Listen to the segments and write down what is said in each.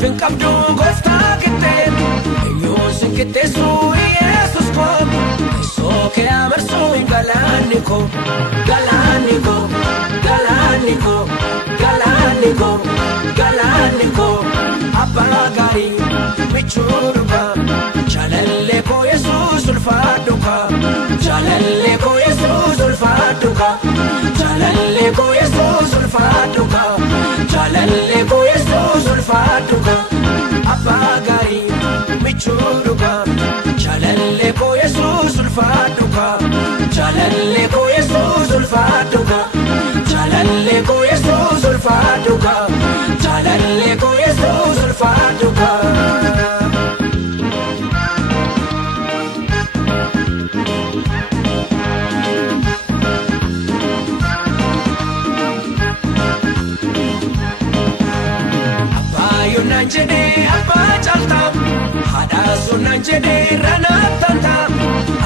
Fin qabdu gooftaa kitteen eenyuun sin qixxeessu Yesuus koo teessoo kee amarsuun galaanni koo galaanni koo galaanni koo galaanni koo galaanni koo abbaa gaarii michuu dhugaa jaalallee koo Yesuus ulfaadhu kaa jaalallee koo Yesuus ulfaadhu kaa jaalallee koo Yesuus ulfaadhu kaa jaalallee koo Yesuus ulfaadhu kaa abbaa gaarii michuu dhugaa jaalallee koo Yesuus ulfaadhu kaa jaalallee koo Yesuus ulfaadhu kaa jaalallee koo Yesuus ulfaadhu kaa jaalallee koo Yesuus ulfaadhu kaa. Nanjede abba chalta hada sunanjede ranatanta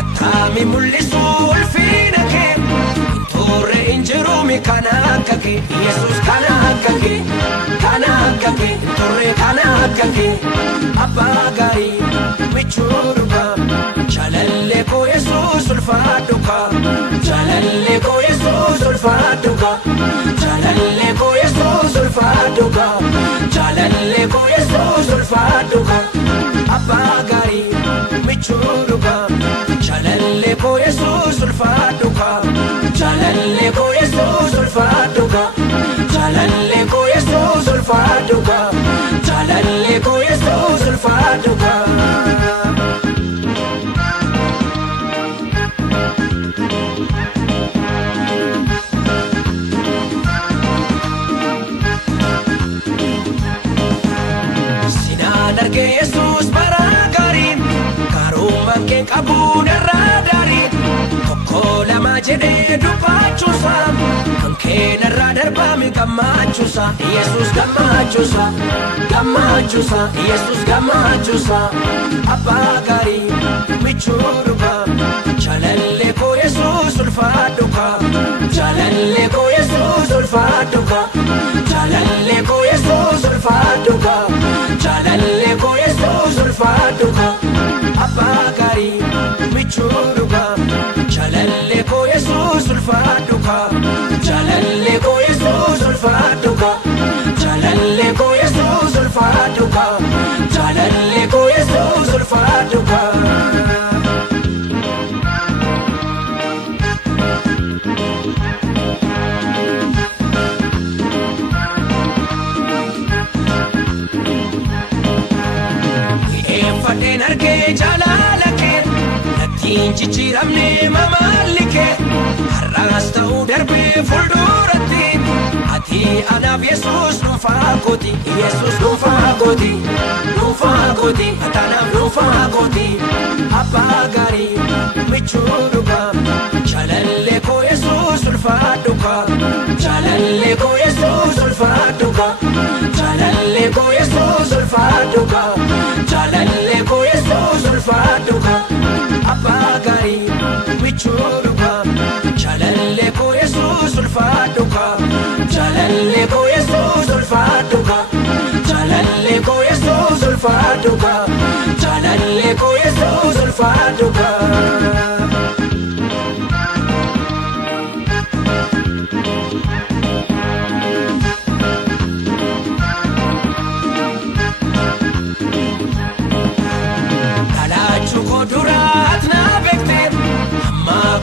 atami mullisu ulfinake tore injirumi kanakake Yesus kanakake kanakake tore kanakake abba gari michuruga jalalle ko Yesus ulfaduka jalalle ko Yesus ulfaduka jalalle ko Yesus ulfaduka jalalle ko Yesuus ulfaadhu kaa abbaa gaarii michuu dhugaa jaalallee koo Yesuus ulfaadhu kaa jaalallee koo Yesuus ulfaadhu kaa jaalallee koo Yesuus ulfaadhu kaa jaalallee koo Yesuus ulfaadhu kaa. Darge Yesuus baragaari karuma kee qabuun irraa daari tokko lama jedhee dubbachuusa kan kee irraa darbame gammachuusa Yesuus gammachuusa gammachuusa Yesuus gammachuusa abbaa gaarii michuu dhugaa jaalallee koo Yesuus ulfaadhu kaa jaalallee koo Yesuus ulfaadhu kaa jaalallee koo Yesuus ulfaadhu kaa jaalallee koo Yesuus ulfaadhu kaa abbaa gaarii michuu dhugaa jaalallee koo Yesuus ulfaadhu kaa jaalallee koo Yesuus ulfaadhu kaa jaalallee koo Yesuus ulfaadhu kaa jaalallee koo Yesuus ulfaadhu kaa. Fadheen argee jaalala kee nattiin jijjiiramne mamaalli kee har'aas ta'uu darbee fuulduratti ati anaaf Yesuus dhuunfaa kooti Yesuus dhuunfaa kooti dhuunfaa kooti atanaaf dhuunfaa kooti abbaa gaarii michuu dhugaa jaalallee koo Yesuus ulfaadhu kaa jaalallee koo Yesuus ulfaadhu kaa jaalallee koo Yesuus ulfaadhu kaa jaalallee koo Yesuus ulfaadhu kaa abbaa gaarii michuu dhugaa jaalallee koo Yesuus ulfaadhu kaa jaalallee koo Yesuus ulfaadhu kaa jaalallee koo Yesuus ulfaadhu kaa jaalallee koo Yesuus ulfaadhu kaa.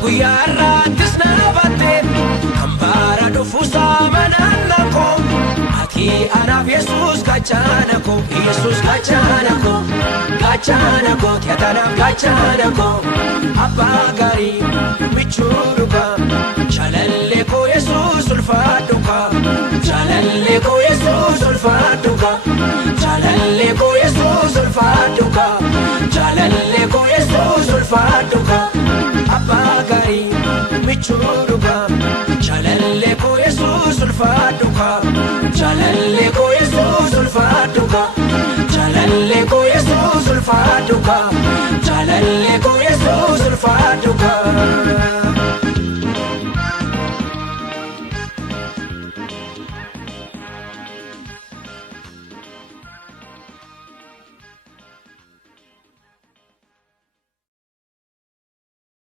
Guyyaa irraattis na battee kan bara dhufuusa manaan koo ati anaaf Yesuus gachaana koo Yesuus gachaana koo gachaana koo atanaaf gachaana koo abbaa gaarii michuu dhugaa jaalallee koo Yesuus ulfaadhu kaa jaalallee koo Yesuus ulfaadhu kaa jaalallee koo Yesuus ulfaadhu kaa jaalallee koo Yesuus ulfaadhu kaa abbaa gaarii michuu dhugaa jaalallee koo Yesuus ulfaadhu kaa jaalallee koo ulfaadhuka jaalallee koo Yesuus ulfaadhuka jaalallee koo